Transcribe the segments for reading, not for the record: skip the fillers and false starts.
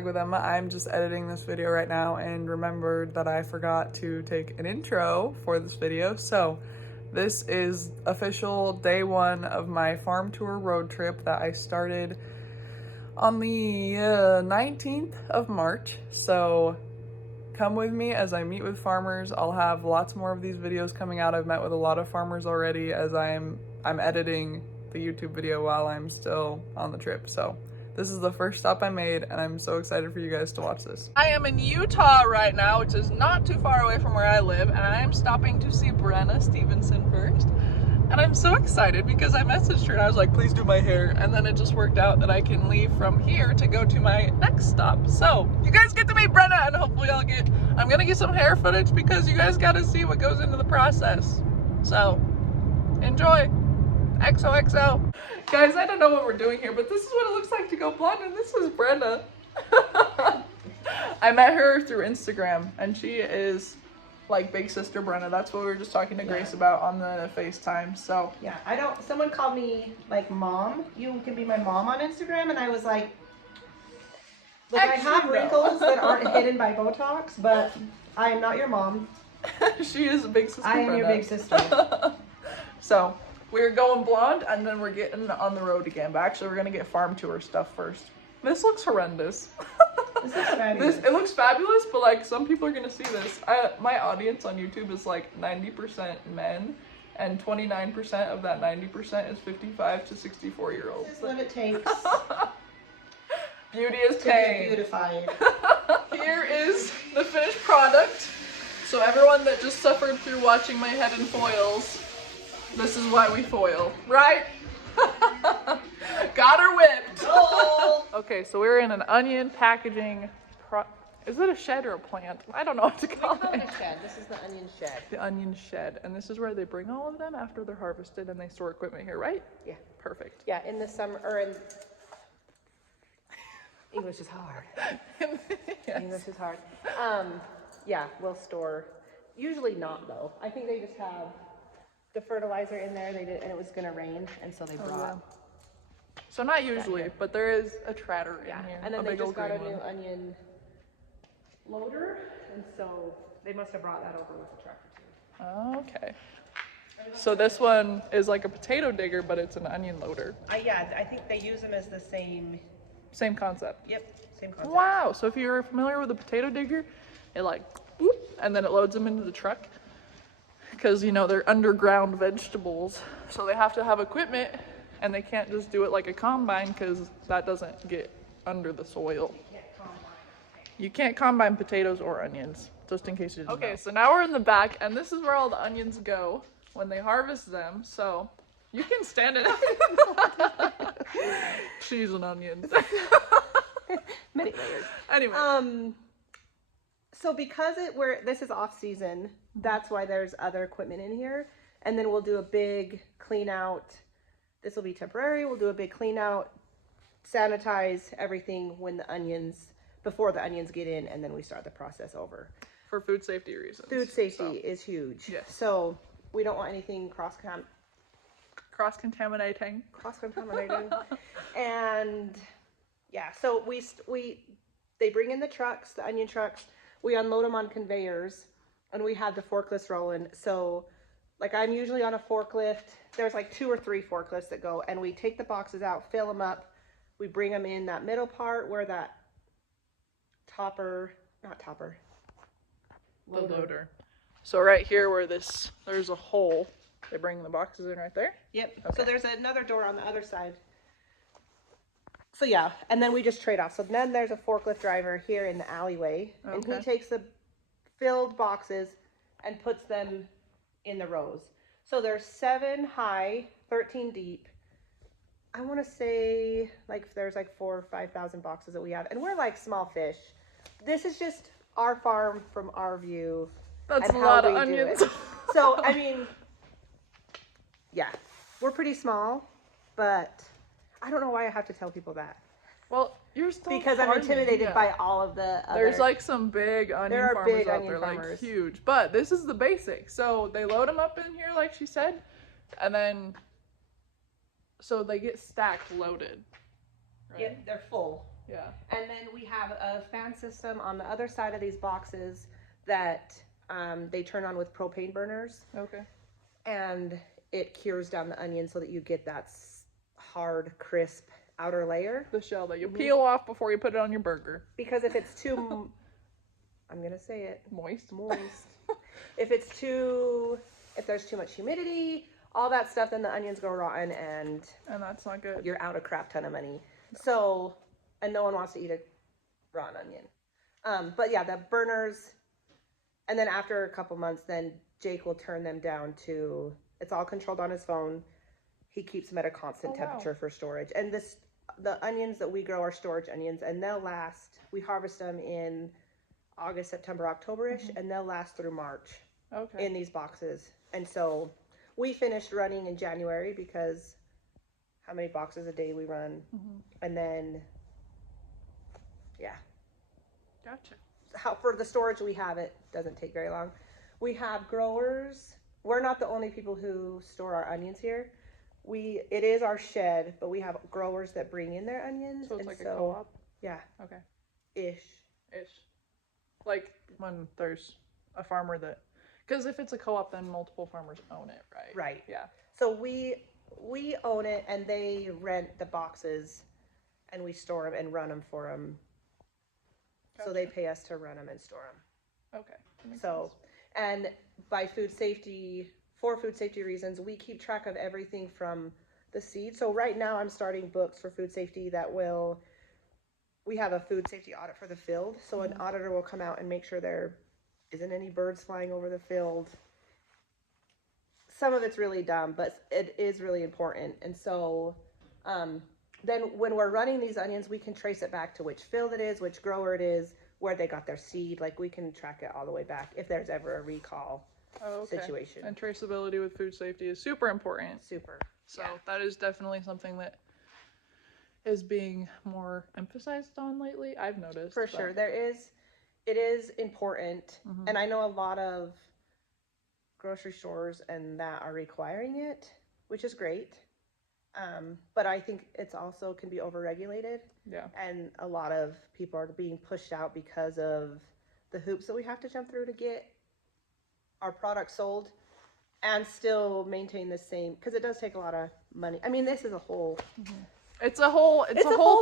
Ag with Emma. I'm just editing this video right now and remembered that I forgot to take an intro for this video. So this is official day one of my farm tour road trip that I started on the 19th of March. So come with me as I meet with farmers. I'll have lots more of these videos coming out. I've met with a lot of farmers already as I'm editing the YouTube video while I'm still on the trip. So this is the first stop I made, and I'm so excited for you guys to watch this. I am in Utah right now, which is not too far away from where I live, and I am stopping to see Brenna Stevenson first. And I'm so excited because I messaged her and I was like, please do my hair. And then it just worked out that I can leave from here to go to my next stop. So you guys get to meet Brenna, and hopefully I'm gonna get some hair footage because you guys gotta see what goes into the process. So enjoy. XOXO. Guys, I don't know what we're doing here, but this is what it looks like to go blonde, and this is Brenna. I met her through Instagram, and she is like big sister Brenna. That's what we were just talking to Grace about on the FaceTime. So yeah, someone called me like mom. You can be my mom on Instagram, and I was like, look, I have wrinkles that aren't hidden by Botox, but I am not your mom. She is a big sister. I am your big sister. So we're going blonde, and then we're getting on the road again. But actually, we're gonna get farm tour stuff first. This looks horrendous. This looks fabulous. It looks fabulous, but like some people are gonna see this. My audience on YouTube is like 90% men, and 29% of that 90% is 55 to 64-year-olds. This is what it takes. Beauty is to get beautified. Here is the finished product. So everyone that just suffered through watching my head in foils, this is why we foil, right? Got her whipped. Oh. Okay, so we're in an onion packaging is it a shed or a plant? I don't know what to call it. A shed. This is the onion shed. The onion shed. And this is where they bring all of them after they're harvested, and they store equipment here, right? Yeah. Perfect. Yeah, in the summer, or in English is hard. Yes. English is hard. Yeah, we'll store. Usually not though. I think they just have the fertilizer in there. They did, and it was gonna rain, and so they brought. So not usually, but there is a tractor in here. And then they just got a new onion loader, and so they must have brought that over with the tractor too. Okay. So this one is like a potato digger, but it's an onion loader. Yeah, I think they use them as the same concept. Yep, same concept. Wow. So if you're familiar with a potato digger, it like boop, and then it loads them into the truck. Because, you know, they're underground vegetables, so they have to have equipment, and they can't just do it like a combine because that doesn't get under the soil. You can't combine potatoes or onions, just in case you didn't know. So now we're in the back, and this is where all the onions go when they harvest them, so you can stand it. She's an onion. Many layers. Anyway. So because this is off season, that's why there's other equipment in here. And then we'll do a big clean out. This will be temporary. We'll do a big clean out, sanitize everything before the onions get in, and then we start the process over. For food safety reasons. Food safety is huge. Yes. So we don't want anything cross-contaminating. And yeah, so they bring in the trucks, the onion trucks. We unload them on conveyors, and we have the forklifts rolling. So like I'm usually on a forklift. There's like 2 or 3 forklifts that go, and we take the boxes out, fill them up. We bring them in that middle part where that loader. So right here where there's a hole, they bring the boxes in right there? Yep. Okay. So there's another door on the other side. So yeah, and then we just trade off. So then there's a forklift driver here in the alleyway, and he takes the filled boxes and puts them in the rows. So there's 7 high, 13 deep. I want to say like there's like 4,000 or 5,000 boxes that we have, and we're like small fish. This is just our farm from our view. That's a lot of onions. So I mean, yeah, we're pretty small, but I don't know why I have to tell people that. Well, you're still because I'm intimidated by all of the other. There's like some big onion farmers out there, like huge. But this is the basic. So they load them up in here, like she said, and then so they get stacked loaded. Right? Yeah, they're full. Yeah. And then we have a fan system on the other side of these boxes that they turn on with propane burners. Okay. And it cures down the onion so that you get that hard, crisp outer layer. The shell that you peel off before you put it on your burger. Because if it's too, I'm gonna say it, Moist. if there's too much humidity, all that stuff, then the onions go rotten and that's not good. you're out a crap ton of money. So, and no one wants to eat a raw onion. But yeah, the burners, and then after a couple months, then Jake will turn them down to, it's all controlled on his phone. He keeps them at a constant temperature for storage. And the onions that we grow are storage onions, and they'll last, we harvest them in August, September, October-ish, and they'll last through March in these boxes. And so we finished running in January because how many boxes a day we run. And then, yeah. Gotcha. For the storage we have, it doesn't take very long. We have growers. We're not the only people who store our onions here. It is our shed, but we have growers that bring in their onions. So it's like a co-op? Yeah. Okay. Ish. Like when there's a farmer that, because if it's a co-op, then multiple farmers own it, right? Right. Yeah. So we own it, and they rent the boxes, and we store them and run them for them. Gotcha. So they pay us to run them and store them. Okay. So, and by food safety, for food safety reasons, we keep track of everything from the seed. So right now I'm starting books for food safety we have a food safety audit for the field. So an auditor will come out and make sure there isn't any birds flying over the field. Some of it's really dumb, but it is really important. And so then when we're running these onions, we can trace it back to which field it is, which grower it is, where they got their seed. Like we can track it all the way back if there's ever a recall situation. And traceability with food safety is super important. Super. So that is definitely something that is being more emphasized on lately, I've noticed. For sure. It is important. And I know a lot of grocery stores and that are requiring it, which is great. But I think it's also can be overregulated. Yeah. And a lot of people are being pushed out because of the hoops that we have to jump through to get our product sold and still maintain the same, because it does take a lot of money. I mean, this is a whole it's a whole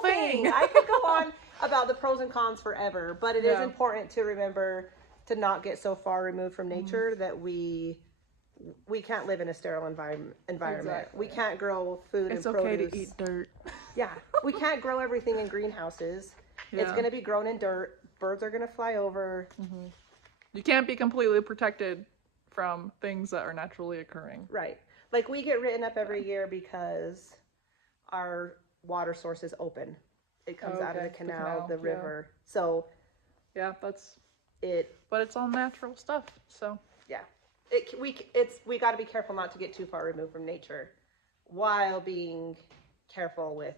thing. I could go on about the pros and cons forever, but it is important to remember to not get so far removed from nature that we can't live in a sterile environment. Exactly. We can't grow food and produce. It's okay to eat dirt. Yeah, we can't grow everything in greenhouses. It's going to be grown in dirt. Birds are going to fly over. You can't be completely protected from things that are naturally occurring. Right. Like we get written up every year because our water source is open. It comes out of the canal, the river. So yeah, that's it. But it's all natural stuff. So yeah, we got to be careful not to get too far removed from nature, while being careful with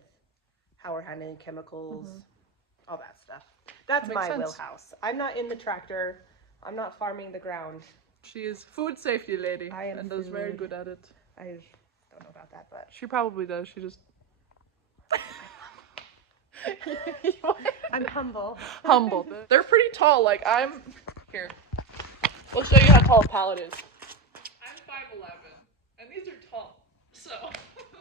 how we're handling chemicals, all that stuff. That's my wheelhouse. I'm not in the tractor. I'm not farming the ground. She is food safety lady and does food. very good at it. I don't know about that, but she probably does. She just I'm humble. Humble. They're pretty tall. Like I'm here. We'll show you how tall a pallet is. I'm 5'11", and these are tall. So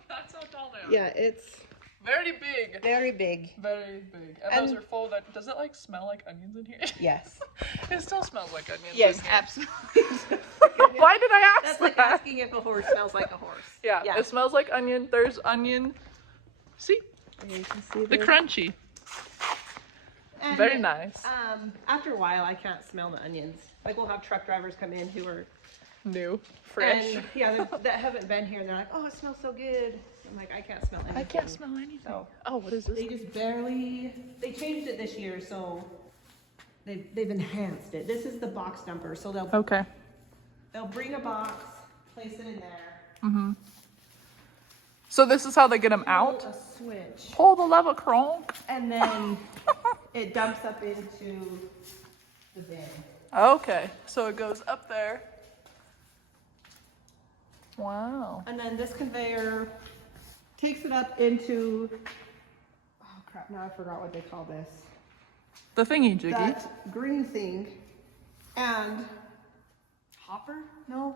that's how tall they are. Yeah, it's very big. Very big. Very big. And those are full. Does it like smell like onions in here? Yes. It still smells like onions. Yes, absolutely. Why did I ask That's that? like asking if a horse smells like a horse. Yeah, it smells like onion. There's onion. See? You can see the crunchy. And very nice. After a while, I can't smell the onions. Like we'll have truck drivers come in who are new, fresh. And that haven't been here, and they're like, "Oh, it smells so good." I'm like, "I can't smell anything." I can't smell anything. So, oh, what is this? They just they changed it this year, so they've enhanced it. This is the box dumper, so they'll bring a box, place it in there. So this is how they get them out? A switch. Pull the lever, cronk. And then it dumps up into the bin. Okay, so it goes up there. Wow. And then this conveyor takes it up into, crap, now I forgot what they call this. The thingy jiggy. That green thing. And hopper? No.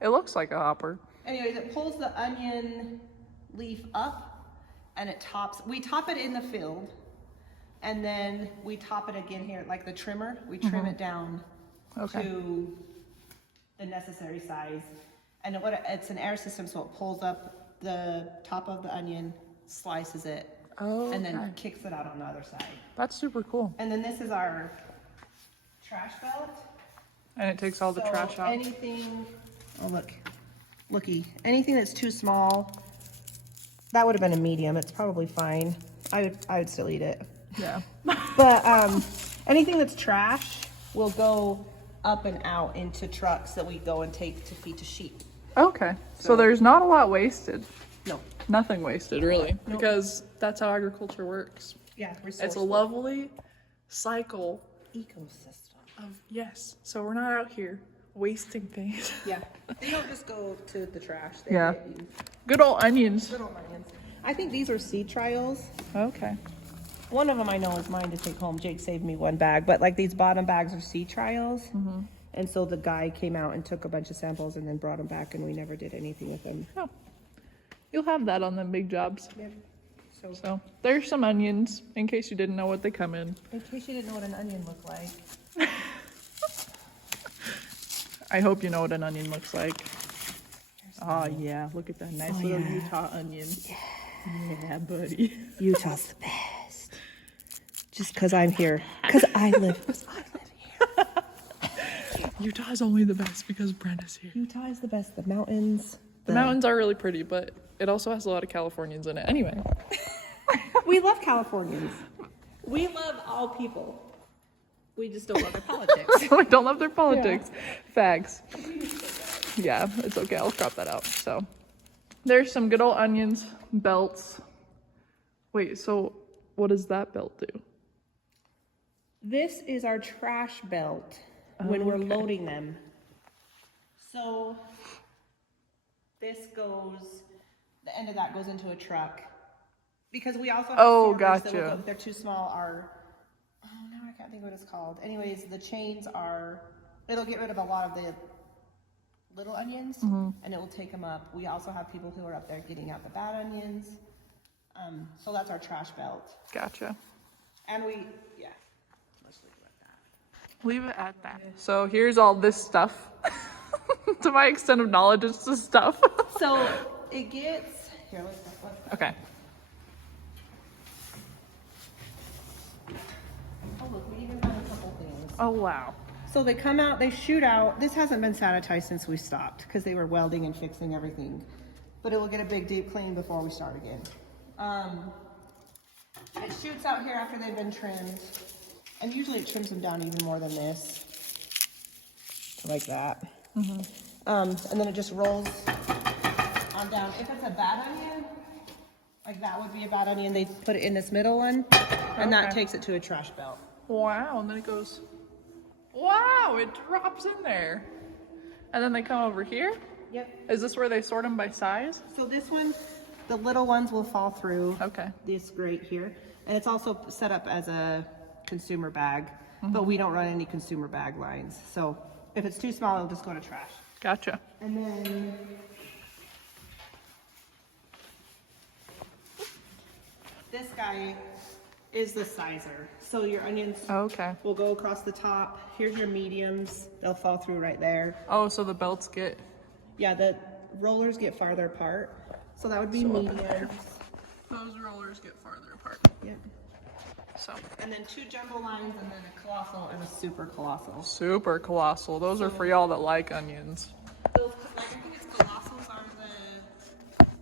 It looks like a hopper. Anyways, it pulls the onion leaf up and it tops. We top it in the field and then we top it again here, like the trimmer. We trim it down to the necessary size. And it's an air system, so it pulls up the top of the onion, slices it, and then kicks it out on the other side. That's super cool. And then this is our trash belt. And it takes all the trash out. Anything, oh look, looky, anything that's too small, that would have been a medium. It's probably fine. I would still eat it. Yeah. But anything that's trash will go up and out into trucks that we go and take to feed to sheep. Okay. So there's not a lot wasted. No. Nothing wasted, really, because that's how agriculture works. Yeah, It's a lovely cycle ecosystem. Yes. So we're not out here wasting things. Yeah. They don't just go to the trash. They get used. Good old onions. Good old onions. I think these are seed trials. Okay. One of them I know is mine to take home. Jake saved me one bag, but like these bottom bags are seed trials. And so the guy came out and took a bunch of samples and then brought them back, and we never did anything with them. Oh. You'll have that on them big jobs. Yeah. So there's some onions, in case you didn't know what they come in. In case you didn't know what an onion looked like. I hope you know what an onion looks like. Oh yeah, look at that nice little Utah onion. Yeah, buddy. Utah's the best. Just because I'm here. Because I live here. Utah is only the best because Brenna's here. Utah is the best. The mountains. The mountains are really pretty, but it also has a lot of Californians in it. Anyway. We love Californians. We love all people. We just don't love their politics. We don't love their politics. Yeah. Facts. Yeah, it's okay. I'll crop that out. So there's some good old onions, belts. Wait, so what does that belt do? This is our trash belt when we're loading them. So this goes, the end of that goes into a truck. Because we also have sorters that will go, if they're too small, now I can't think what it's called. Anyways, the chains it'll get rid of a lot of the little onions and it will take them up. We also have people who are up there getting out the bad onions. So that's our trash belt. Gotcha. And let's leave it at that. Leave it at that. So here's all this stuff. To my extent of knowledge, it's just stuff. So it gets, here, let's okay. Oh look, we even have a couple things. Oh wow. So they come out, they shoot out. This hasn't been sanitized since we stopped because they were welding and fixing everything. But it will get a big deep clean before we start again. It shoots out here after they've been trimmed. And usually it trims them down even more than this. Like that. And then it just rolls on down. If it's a bad onion, like that would be a bad onion, they put it in this middle one. And that takes it to a trash belt. Wow, and then it goes, wow, it drops in there. And then they come over here? Yep. Is this where they sort them by size? So this one, the little ones will fall through this grate here. And it's also set up as a consumer bag, but we don't run any consumer bag lines. So if it's too small, it'll just go to trash. Gotcha. And then this guy is the sizer. So your onions will go across the top. Here's your mediums. They'll fall through right there. Oh, so the belts get... Yeah, the rollers get farther apart. So that would be mediums. Those rollers get farther apart. Yep. So. And then 2 jumbo lines and then a colossal and a super colossal. Super colossal. Those are for y'all that like onions. Those, like, I think it's colossals are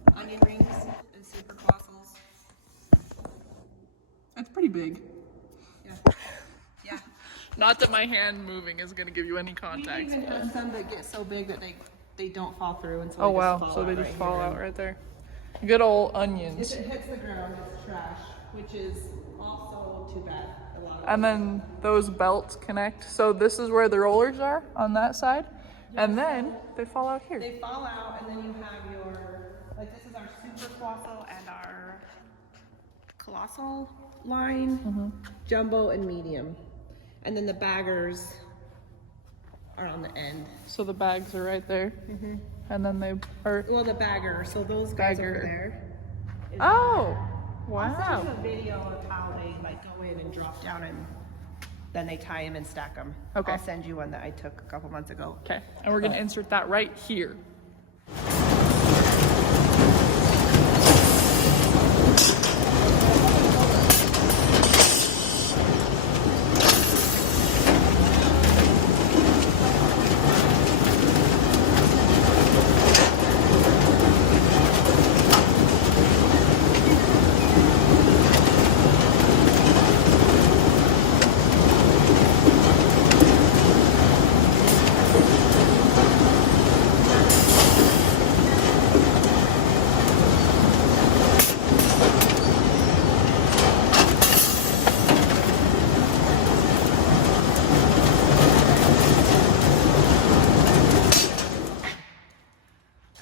the onion rings and super colossals. That's pretty big. Yeah. Yeah. Not that my hand moving is going to give you any contact. We even have some that get so big that they don't fall through, and so oh wow, so they just fall out right there. Good old onions. If it hits the ground, it's trash, which is also too bad. And then those belts connect. So this is where the rollers are on that side, and then they fall out here. They fall out, and then you have your, like this is our super colossal and our colossal line, jumbo, and medium. And then the baggers are on the end. So the bags are right there. And then they are... Well, the bagger. So those guys over there. Oh, I'll wow. send you a video of how they like go in and drop down and then they tie them and stack them. Okay. I'll send you one that I took a couple months ago. Okay, and we're gonna insert that right here.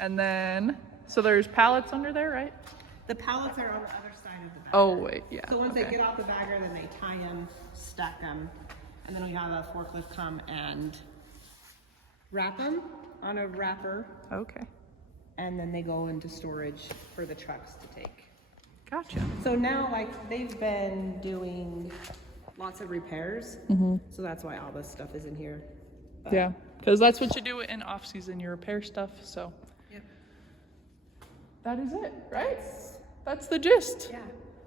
And then, so there's pallets under there, right? The pallets are on the other side of the bagger. Oh, wait, yeah. So once they get off the bagger, then they tie them, stack them, and then we have a forklift come and wrap them on a wrapper, Okay, and then they go into storage for the trucks to take. gotcha. So now, like, they've been doing lots of repairs, so that's why all this stuff is in here. But, Yeah, because that's what you do in off season, you repair stuff, so. Yep. That is it, right? That's the gist. Yeah.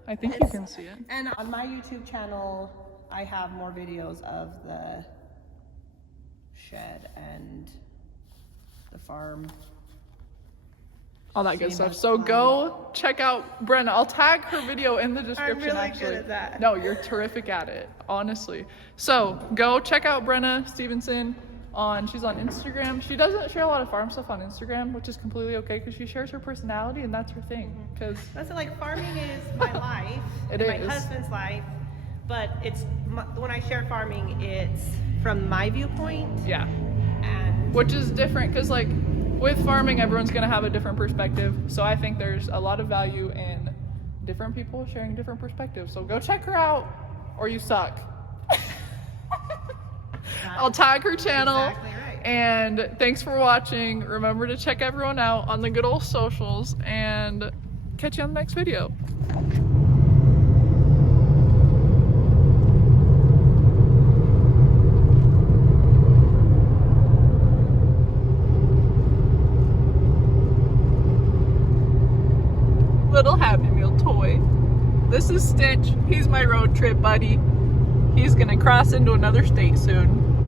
I think you can see it. And on my YouTube channel, I have more videos of the shed and the farm. All that good Same stuff. as So mine. go check out Brenna. I'll tag her video in the description. really actually. good at that. No, you're terrific at it, honestly. So go check out Brenna Stevenson she's on Instagram. She doesn't share a lot of farm stuff on Instagram, which is completely okay because she shares her personality and that's her thing. Because That's like farming is my life, It and is. my husband's life, but when I share farming, it's from my viewpoint, yeah, and which is different because like with farming, everyone's gonna have a different perspective. So I think there's a lot of value in different people sharing different perspectives. So go check her out, or you suck. I'll tag her channel. Exactly right. And thanks for watching. Remember to check everyone out on the good old socials and catch you on the next video. Little Happy Meal toy. This is Stitch. He's my road trip buddy. He's gonna cross into another state soon.